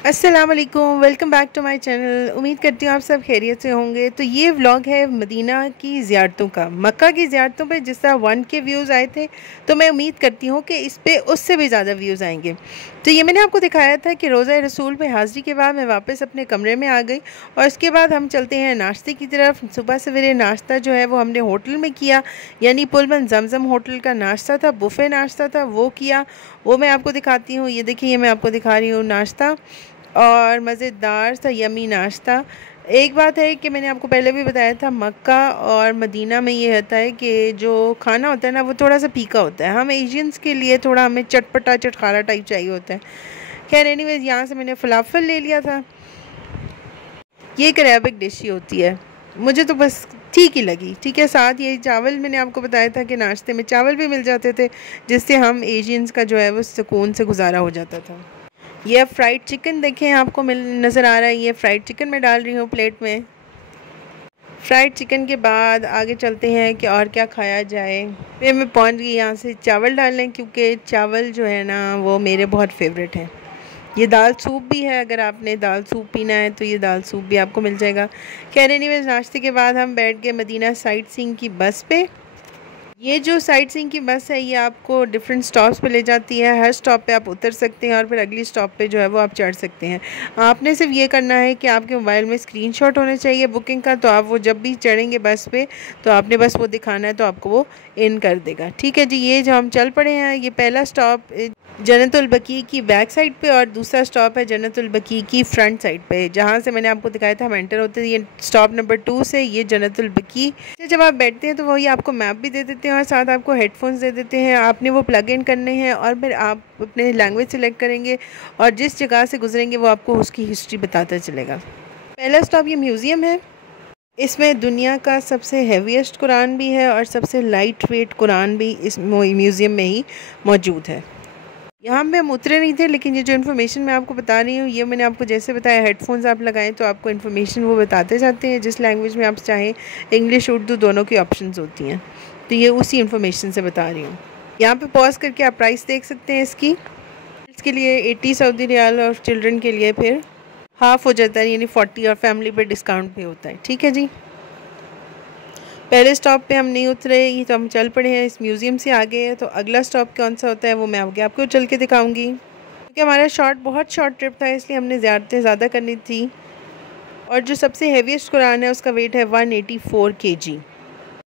अस्सलाम वालेकुम, welcome back to my channel. उम्मीद करती हूँ आप सब खैरियत से होंगे। तो ये व्लॉग है मदीना की ज़ियारतों का, मक्का की ज़ियारतों पे जिस तरह 1K व्यूज़ आए थे, तो मैं उम्मीद करती हूँ कि इस पे उससे भी ज़्यादा व्यूज़ आएंगे। तो ये मैंने आपको दिखाया था कि रोज़ा रसूल पे हाज़िरी के बाद मैं वापस अपने कमरे में आ गई और उसके बाद हम चलते हैं नाश्ते की तरफ। सुबह सवेरे नाश्ता जो है वो हमने होटल में किया, यानी पुलमन जमजम होटल का नाश्ता था, बुफ़े नाश्ता था, वो किया। वो मैं आपको दिखाती हूँ। ये देखिए, मैं आपको दिखा रही हूँ नाश्ता, और मज़ेदार सा यमी नाश्ता। एक बात है कि मैंने आपको पहले भी बताया था, मक्का और मदीना में ये होता है कि जो खाना होता है ना वो थोड़ा सा फीका होता है। हम एशियंस के लिए थोड़ा हमें चटपटा चटखारा टाइप चाहिए होता है। खैर एनीवेज, यहाँ से मैंने फलाफल ले लिया था। ये एक अरेबिक डिश ही होती है, मुझे तो बस ठीक ही लगी। ठीक है, साथ यही चावल, मैंने आपको बताया था कि नाश्ते में चावल भी मिल जाते थे, जिससे हम एशियंस का जो है वो सुकून से गुजारा हो जाता था। ये फ्राइड चिकन देखें, आपको नज़र आ रहा है, ये फ्राइड चिकन मैं डाल रही हूँ प्लेट में। फ्राइड चिकन के बाद आगे चलते हैं कि और क्या खाया जाए। फिर मैं पहुँच गई यहाँ से चावल डालने, क्योंकि चावल जो है ना वो मेरे बहुत फेवरेट हैं। ये दाल सूप भी है, अगर आपने दाल सूप पीना है तो ये दाल सूप भी आपको मिल जाएगा। खैर एनीवेज, नाश्ते के बाद हम बैठ गए मदीना साइट सीइंग की बस पे। ये जो साइट सीइंग की बस है ये आपको डिफरेंट स्टॉप्स पे ले जाती है। हर स्टॉप पे आप उतर सकते हैं और फिर अगली स्टॉप पे जो है वो आप चढ़ सकते हैं। आपने सिर्फ ये करना है कि आपके मोबाइल में स्क्रीनशॉट होना चाहिए बुकिंग का, तो आप वो जब भी चढ़ेंगे बस पे तो आपने बस वो दिखाना है, तो आपको वो इन कर देगा। ठीक है जी, ये जो हम चल पड़े हैं, ये पहला स्टॉप जन्नतुल बकी की बैक साइड पे और दूसरा स्टॉप है जन्नतुल बकी की फ्रंट साइड पे, जहाँ से मैंने आपको दिखाया था हम एंटर होते हैं। ये स्टॉप नंबर 2 से ये जन्नतुल बकी। जब आप बैठते हैं तो वही आपको मैप भी दे देते हैं और साथ आपको हेडफोन्स दे देते हैं। आपने वो प्लग इन करने हैं और फिर आप अपने लैंग्वेज सेलेक्ट करेंगे और जिस जगह से गुजरेंगे वो आपको उसकी हिस्ट्री बताता चलेगा। पहला स्टॉप ये म्यूज़ियम है। इसमें दुनिया का सबसे हैवीएस्ट कुरान भी है और सबसे लाइट वेट कुरान भी इस म्यूज़ियम में ही मौजूद है। यहाँ पे हम उतरे नहीं थे, लेकिन ये जो इन्फॉर्मेशन मैं आपको बता रही हूँ ये मैंने आपको जैसे बताया, हेडफोन्स आप लगाएं तो आपको इन्फॉर्मेशन वो बताते जाते हैं जिस लैंग्वेज में आप चाहें। इंग्लिश उर्दू दोनों की ऑप्शंस होती हैं, तो ये उसी इन्फॉर्मेशन से बता रही हूँ। यहाँ पे पॉज करके आप प्राइस देख सकते हैं इसके लिए 80 सऊदी रियाल और चिल्ड्रन के लिए फिर हाफ़ हो जाता है, यानी 40, और फैमिली पर डिस्काउंट भी होता है। ठीक है जी, पहले स्टॉप पे हम नहीं उतरे, ये तो हम चल पड़े हैं, इस म्यूज़ियम से आगे है। तो अगला स्टॉप कौन सा होता है वो मैं आगे आपको चल के दिखाऊंगी, क्योंकि हमारा बहुत शॉर्ट ट्रिप था, इसलिए हमने ज़्यादा करनी थी। और जो सबसे हैवीएस्ट कुरान है उसका वेट है 184 kg,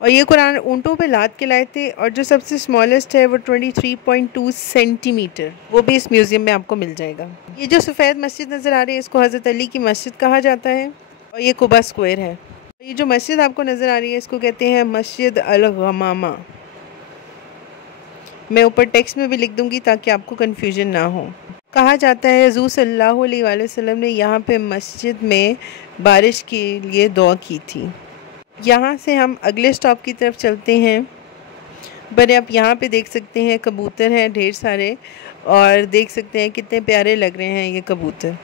और ये कुरान ऊँटों पे लाद के लाए थे। और जो सबसे स्मॉलेस्ट है वो 23.2 सेंटीमीटर, वो भी इस म्यूज़ियम में आपको मिल जाएगा। ये जो सफ़ेद मस्जिद नज़र आ रही है इसको हज़रत अली की मस्जिद कहा जाता है, और ये कुबा स्क्वायर है। ये जो मस्जिद आपको नज़र आ रही है इसको कहते हैं मस्जिद अल गमामा। मैं ऊपर टेक्स्ट में भी लिख दूंगी ताकि आपको कन्फ्यूजन ना हो। कहा जाता है हुज़ूर सल्लल्लाहु अलैहि वसल्लम ने यहाँ पे मस्जिद में बारिश के लिए दुआ की थी। यहाँ से हम अगले स्टॉप की तरफ चलते हैं। बड़े आप यहाँ पे देख सकते हैं कबूतर हैं ढेर सारे, और देख सकते हैं कितने प्यारे लग रहे हैं ये कबूतर।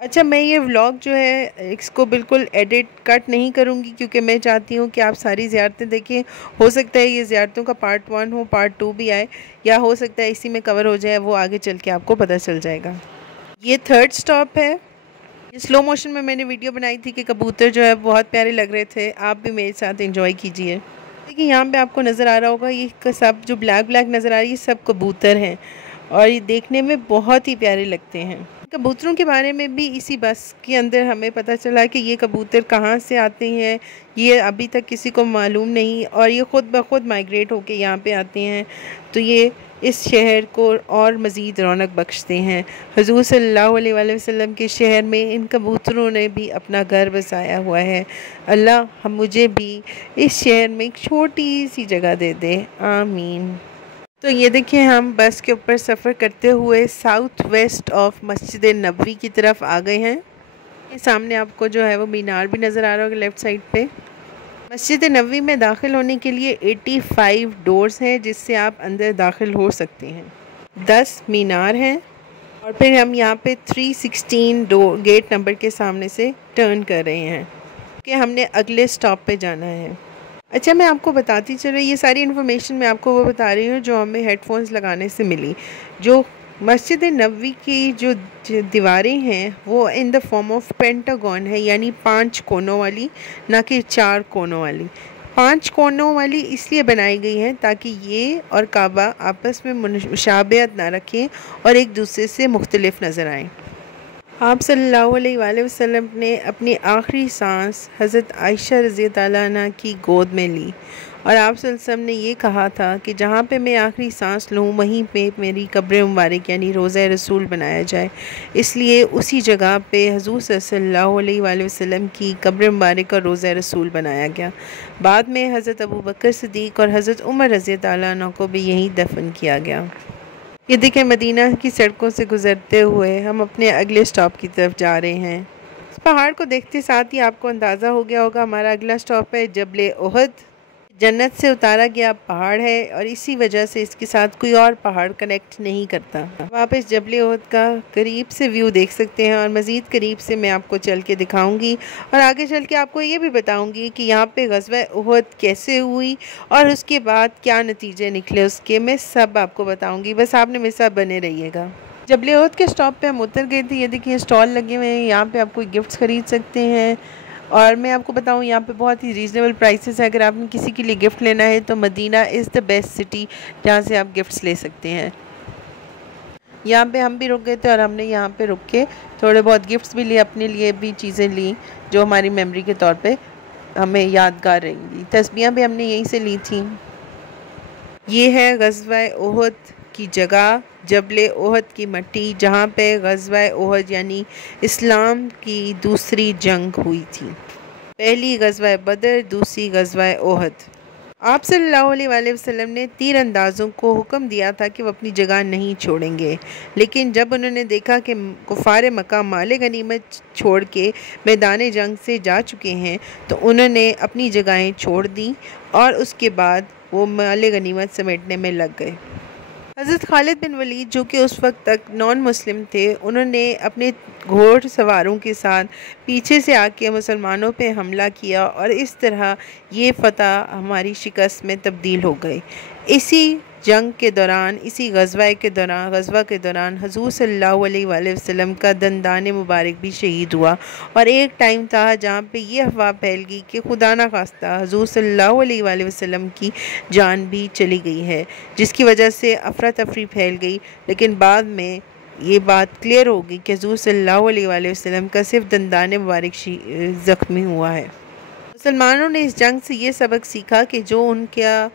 अच्छा, मैं ये व्लॉग जो है इसको बिल्कुल एडिट कट नहीं करूँगी, क्योंकि मैं चाहती हूँ कि आप सारी ज़ियारतें देखें। हो सकता है ये ज़ियारतों का पार्ट 1 हो, पार्ट 2 भी आए, या हो सकता है इसी में कवर हो जाए, वो आगे चल के आपको पता चल जाएगा। ये थर्ड स्टॉप है। ये स्लो मोशन में मैंने वीडियो बनाई थी कि कबूतर जो है बहुत प्यारे लग रहे थे, आप भी मेरे साथ एंजॉय कीजिए। देखिए यहाँ पे आपको नज़र आ रहा होगा, ये सब जो ब्लैक ब्लैक नज़र आ रही है सब कबूतर हैं, और ये देखने में बहुत ही प्यारे लगते हैं। कबूतरों के बारे में भी इसी बस के अंदर हमें पता चला कि ये कबूतर कहाँ से आते हैं ये अभी तक किसी को मालूम नहीं, और ये ख़ुद ब खुद माइग्रेट होके यहाँ पे आते हैं, तो ये इस शहर को और मज़ीद रौनक बख्शते हैं। हुज़ूर सल्लल्लाहु अलैहि वसल्लम के शहर में इन कबूतरों ने भी अपना घर बसाया हुआ है। अल्लाह हम मुझे भी इस शहर में एक छोटी सी जगह दे दे, आमीन। तो ये देखिए, हम बस के ऊपर सफ़र करते हुए साउथ वेस्ट ऑफ मस्जिद नबवी की तरफ आ गए हैं। ये सामने आपको जो है वो मीनार भी नज़र आ रहा होगा लेफ़्ट साइड पे। मस्जिद नबवी में दाखिल होने के लिए 85 डोर्स हैं जिससे आप अंदर दाखिल हो सकते हैं। 10 मीनार हैं, और फिर हम यहाँ पे 316 गेट नंबर के सामने से टर्न कर रहे हैं कि हमने अगले स्टॉप पे जाना है। अच्छा, मैं आपको बताती चलो, ये सारी इन्फॉर्मेशन मैं आपको वो बता रही हूँ जो हमें हेडफोन्स लगाने से मिली। जो मस्जिद नबवी की जो दीवारें हैं वो in the form of pentagon है, यानी 5 कोनों वाली, ना कि 4 कोनों वाली। 5 कोनों वाली इसलिए बनाई गई है ताकि ये और काबा आपस में मुशाबहत ना रखें और एक दूसरे से मुख्तलिफ नज़र आएँ। आप सल्लल्लाहु अलैहि वसल्लम ने अपनी आखिरी सांस हज़रत आयशा रज़ी ताला अन्हा की गोद में ली और आप सल्लल्लाहु अलैहि वसल्लम ने ये कहा था कि जहाँ पे मैं आखिरी सांस लूँ वहीं पे मेरी कब्र मुबारक यानी रोज़ा रसूल बनाया जाए। इसलिए उसी जगह पे हुज़ूर सल्लल्लाहु अलैहि वसल्लम की कब्र मुबारक और रोज़ा रसूल बनाया गया। बाद में हज़रत अबू बकर सिद्दीक़ और हज़रत उमर रज़ी ताला अन्हु को भी यहीं दफन किया गया। ये देखें, मदीना की सड़कों से गुज़रते हुए हम अपने अगले स्टॉप की तरफ जा रहे हैं। इस पहाड़ को देखते साथ ही आपको अंदाज़ा हो गया होगा हमारा अगला स्टॉप है जबल ओहद। जन्नत से उतारा गया पहाड़ है और इसी वजह से इसके साथ कोई और पहाड़ कनेक्ट नहीं करता। आप इस जबल ओहद का करीब से व्यू देख सकते हैं और मज़ीद करीब से मैं आपको चल के दिखाऊंगी और आगे चल के आपको ये भी बताऊंगी कि यहाँ पे ग़ज़वा ओहद कैसे हुई और उसके बाद क्या नतीजे निकले उसके, मैं सब आपको बताऊँगी। बस आपने मेरे साथ बने रहिएगा। जबल ओहद के स्टॉप पे हम उतर गए थे। ये देखिए स्टॉल लगे हुए हैं, यहाँ पे आप कोई गिफ्ट्स ख़रीद सकते हैं और मैं आपको बताऊँ यहाँ पे बहुत ही रीज़नेबल प्राइसेस है। अगर आपने किसी के लिए गिफ्ट लेना है तो Madina is the best city जहाँ से आप गिफ्ट्स ले सकते हैं। यहाँ पे हम भी रुक गए थे और हमने यहाँ पे रुक के थोड़े बहुत गिफ्ट्स भी लिए, अपने लिए भी चीज़ें ली जो हमारी मेमोरी के तौर पे हमें यादगार रहेंगी। तस्बीहां भी हमने यहीं से ली थी। ये है ग़ज़वा ओहद की जगह, जबल ओहद की मट्टी, जहाँ पे ग़ज़वा ओहद यानी इस्लाम की दूसरी जंग हुई थी। पहली ग़ज़वा बदर, दूसरी ग़ज़वा ओहद। आप सल्लल्लाहु अलैहि वसल्लम ने तीर अंदाज़ों को हुक्म दिया था कि वो अपनी जगह नहीं छोड़ेंगे, लेकिन जब उन्होंने देखा कि कुफ़ार मक्का माले गनीमत छोड़ के मैदान जंग से जा चुके हैं तो उन्होंने अपनी जगहें छोड़ दी और उसके बाद वो माले गनीमत समेटने में लग गए। हज़रत खालिद बिन वलीद जो कि उस वक्त तक नॉन मुस्लिम थे, उन्होंने अपने घोड़ सवारों के साथ पीछे से आके मुसलमानों पे हमला किया और इस तरह ये फ़तह हमारी शिकस्त में तब्दील हो गई। इसी जंग के दौरान, इसी ग़ज़वा के दौरान हुज़ूर सल्लल्लाहु अलैहि वसल्लम का दंदान मुबारक भी शहीद हुआ और एक टाइम था जहाँ पे ये अफवाह फैल गई कि खुदा न खास्ता हुज़ूर सल्लल्लाहु अलैहि वसल्लम की जान भी चली गई है, जिसकी वजह से अफरा तफरी फैल गई। लेकिन बाद में ये बात क्लियर हो गई कि हुज़ूर सल्लल्लाहु अलैहि वसल्लम का सिर्फ दंदान मुबारक ज़ख्मी हुआ है। मुसलमानों ने इस जंग से ये सबक सीखा कि जो उनका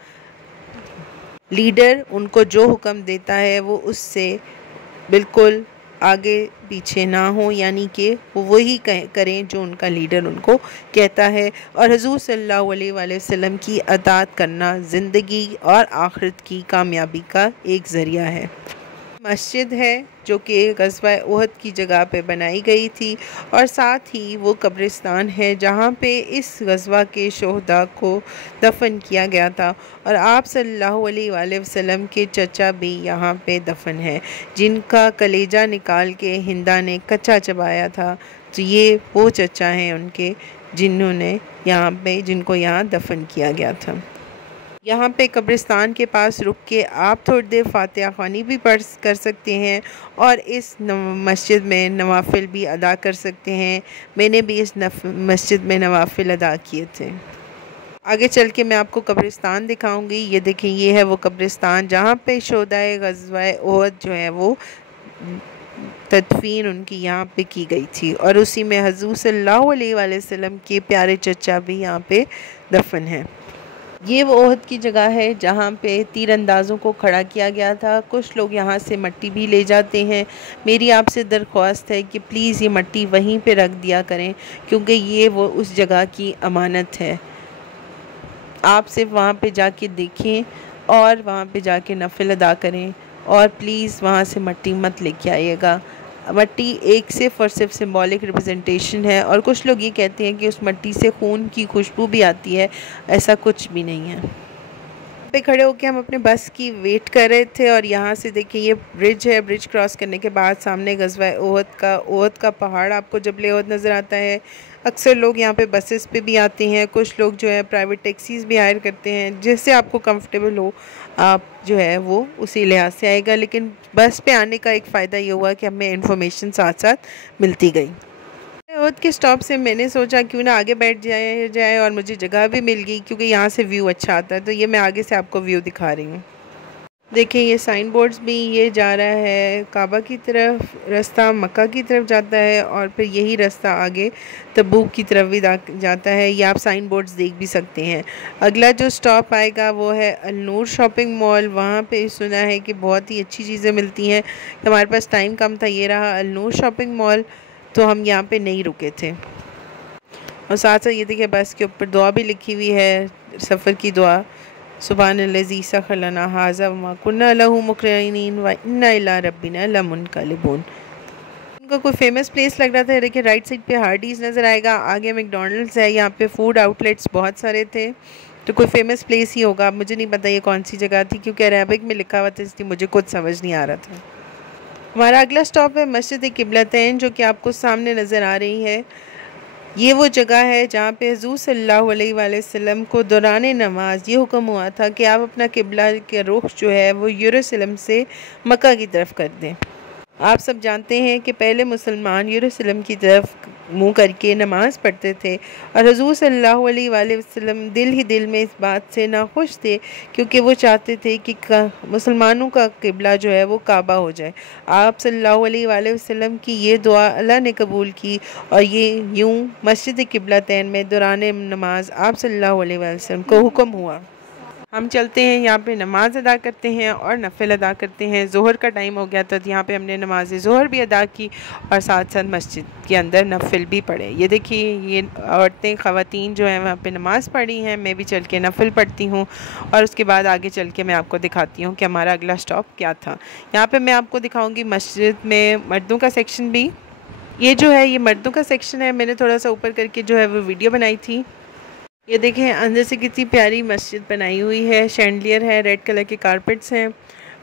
लीडर उनको जो हुक्म देता है वो उससे बिल्कुल आगे पीछे ना हो, यानी कि वो वही करें जो उनका लीडर उनको कहता है। और हुज़ूर सल्लल्लाहु अलैहि वसल्लम की अताअत करना ज़िंदगी और आखिरत की कामयाबी का एक ज़रिया है। मस्जिद है जो कि ग़ज़वा ओहद की जगह पे बनाई गई थी और साथ ही वो कब्रिस्तान है जहाँ पे इस ग़ज़वा के शोहदा को दफन किया गया था और आप सल्लल्लाहु अलैहि वसल्लम के चचा भी यहाँ पे दफन है, जिनका कलेजा निकाल के हिंदा ने कच्चा चबाया था। तो ये वो चचा हैं उनके जिनको यहाँ दफन किया गया था। यहाँ पे कब्रिस्तान के पास रुक के आप थोड़ी देर फातिहा ख़्वानी भी कर सकते हैं और इस मस्जिद में नवाफिल भी अदा कर सकते हैं। मैंने भी इस मस्जिद में नवाफिल अदा किए थे। आगे चल के मैं आपको कब्रिस्तान दिखाऊंगी। ये देखें, ये है वो कब्रिस्तान जहाँ पे शोहदाए ग़ज़वा ओहद जो है वो तदफीन उनकी यहाँ पे की गई थी और उसी में हुज़ूर सल्लल्लाहु अलैहि वसल्लम के प्यारे चचा भी यहाँ पे दफन हैं। ये वो ओहद की जगह है जहाँ पे तीरंदाज़ों को खड़ा किया गया था। कुछ लोग यहाँ से मट्टी भी ले जाते हैं। मेरी आपसे दरख्वास्त है कि प्लीज़ ये मट्टी वहीं पे रख दिया करें, क्योंकि ये वो उस जगह की अमानत है। आप सिर्फ वहाँ पे जाके देखें और वहाँ पे जाके नफिल अदा करें और प्लीज़ वहाँ से मट्टी मत लेके आइएगा। मट्टी एक सिर्फ़ और सिर्फ सिंबॉलिक रिप्रेजेंटेशन है और कुछ लोग ये कहते हैं कि उस मट्टी से खून की खुशबू भी आती है। ऐसा कुछ भी नहीं है। पे खड़े होकर हम अपने बस की वेट कर रहे थे और यहाँ से देखिए ये ब्रिज है। ब्रिज क्रॉस करने के बाद सामने गज़वा ओहद का पहाड़ आपको जबल ओहद नज़र आता है। अक्सर लोग यहाँ पे बसेस पे भी आते हैं, कुछ लोग जो है प्राइवेट टैक्सीज़ भी हायर करते हैं, जिससे आपको कंफर्टेबल हो आप जो है वो उसी लिहाज से आएगा। लेकिन बस पे आने का एक फ़ायदा ये हुआ कि हमें इन्फॉर्मेशन साथ साथ मिलती गई। ओहद के स्टॉप से मैंने सोचा क्यों ना आगे बैठ जाए और मुझे जगह भी मिल गई क्योंकि यहाँ से व्यू अच्छा आता है। तो ये मैं आगे से आपको व्यू दिखा रही हूँ। देखिए ये साइन बोर्ड्स भी, ये जा रहा है काबा की तरफ, रास्ता मक्का की तरफ जाता है और फिर यही रास्ता आगे तबूक की तरफ भी जाता है। ये आप साइन बोर्ड्स देख भी सकते हैं। अगला जो स्टॉप आएगा वो है अल नूर शॉपिंग मॉल। वहाँ पे सुना है कि बहुत ही अच्छी चीज़ें मिलती हैं। हमारे पास टाइम कम था, ये रहा अल नूर शॉपिंग मॉल, तो हम यहाँ पे नहीं रुके थे। और साथ साथ ये देखिए बस के ऊपर दुआ भी लिखी हुई है, सफ़र की दुआ, सुब्हानल्लज़ी सख़्खरलना हाज़ा वमा कुन्ना लहू मुक़रिनीन व इन्ना इला रब्बिना लमुनक़लिबून। उनका कोई फेमस प्लेस लग रहा था। देखिए राइट साइड पे हार्डीज़ नज़र आएगा, आगे मैकडॉनल्ड्स है। यहाँ पे फूड आउटलेट्स बहुत सारे थे, तो कोई फेमस प्लेस ही होगा। मुझे नहीं पता ये कौन सी जगह थी क्योंकि अरबिक में लिखा हुआ था, इसलिए मुझे कुछ समझ नहीं आ रहा था। हमारा अगला स्टॉप है मस्जिद किबलतैन, जो कि आपको सामने नज़र आ रही है। ये वो जगह है जहाँ पे हुज़ूर सल्लल्लाहु अलैहि वसल्लम को दौरान नमाज ये हुक्म हुआ था कि आप अपना किबला के रुख जो है वो यरूशलेम से मक्का की तरफ कर दें। आप सब जानते हैं कि पहले मुसलमान यरूशलेम की तरफ मुँह करके नमाज़ पढ़ते थे और हुज़ूर सल्लल्लाहु अलैहि वसल्लम दिल ही दिल में इस बात से नाखुश थे क्योंकि वो चाहते थे कि मुसलमानों का किबला जो है वो काबा हो जाए। आप सल्लल्लाहु अलैहि वसल्लम की ये दुआ अल्लाह ने कबूल की और ये यूँ मस्जिद किबलतैन में दौरान नमाज आप सल्लल्लाहु अलैहि वसल्लम को हुक्म हुआ। हम चलते हैं यहाँ पे नमाज़ अदा करते हैं और नफिल अदा करते हैं। ज़ोहर का टाइम हो गया तो यहाँ पे हमने नमाज ज़ोहर भी अदा की और साथ साथ मस्जिद के अंदर नफिल भी पढ़े। ये देखिए ये औरतें ख़वातीन जो हैं वहाँ पे नमाज़ पढ़ी हैं, मैं भी चल के नफिल पढ़ती हूँ और उसके बाद आगे चल के मैं आपको दिखाती हूँ कि हमारा अगला स्टॉप क्या था। यहाँ पर मैं आपको दिखाऊँगी मस्जिद में मर्दों का सेक्शन भी। ये जो है ये मर्दों का सेक्शन है, मैंने थोड़ा सा ऊपर करके जो है वो वीडियो बनाई थी। ये देखें अंदर से कितनी प्यारी मस्जिद बनाई हुई है, शैंडलियर है, रेड कलर के कारपेट्स हैं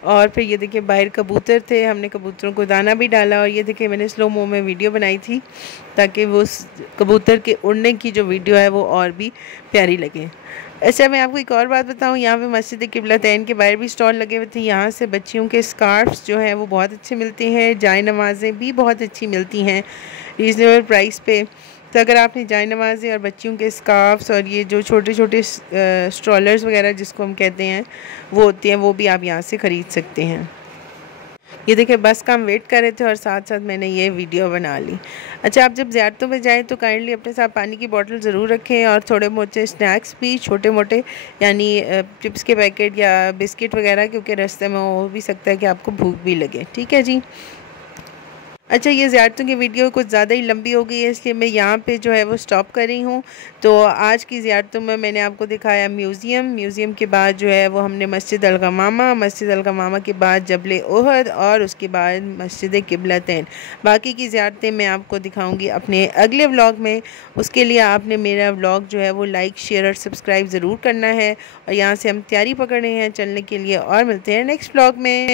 और फिर ये देखिए बाहर कबूतर थे, हमने कबूतरों को दाना भी डाला और ये देखिए मैंने स्लो मो में वीडियो बनाई थी ताकि वो कबूतर के उड़ने की जो वीडियो है वो और भी प्यारी लगे। अच्छा मैं आपको एक और बात बताऊं, यहाँ पे मस्जिद किबलतैन के बाहर भी स्टॉल लगे हुए थे। यहाँ से बच्चियों के स्कार्फ्स जो हैं वो बहुत अच्छे मिलते हैं, जाय नमाज़ें भी बहुत अच्छी मिलती हैं रीज़नेबल प्राइस पे। तो अगर आपने जाय नमाज़ें और बच्चियों के स्कार्फ्स और ये जो छोटे छोटे स्ट्रॉलर्स वगैरह जिसको हम कहते हैं वो होती हैं, वो भी आप यहाँ से ख़रीद सकते हैं। ये देखिए बस का हम वेट कर रहे थे और साथ साथ मैंने ये वीडियो बना ली। अच्छा आप जब ज़ियारतों में जाएं तो काइंडली अपने साथ पानी की बोतल ज़रूर रखें और थोड़े मोटे स्नैक्स भी, छोटे मोटे, यानी चिप्स के पैकेट या बिस्किट वगैरह, क्योंकि रास्ते में हो भी सकता है कि आपको भूख भी लगे। ठीक है जी। अच्छा ये ज़ियारतों की वीडियो कुछ ज़्यादा ही लंबी हो गई है, इसलिए मैं यहाँ पे जो है वो स्टॉप कर रही हूँ। तो आज की ज़ियारतों में मैंने आपको दिखाया म्यूज़ियम के बाद जो है वो हमने मस्जिद अल-गमामा के बाद जबल ओहद और उसके बाद मस्जिद किबलतैन। बाकी की ज़ियारतें मैं आपको दिखाऊँगी अपने अगले व्लॉग में। उसके लिए आपने मेरा व्लॉग जो है वो लाइक, शेयर और सब्सक्राइब ज़रूर करना है। और यहाँ से हम तैयारी पकड़ रहे हैं चलने के लिए और मिलते हैं नेक्स्ट व्लॉग में।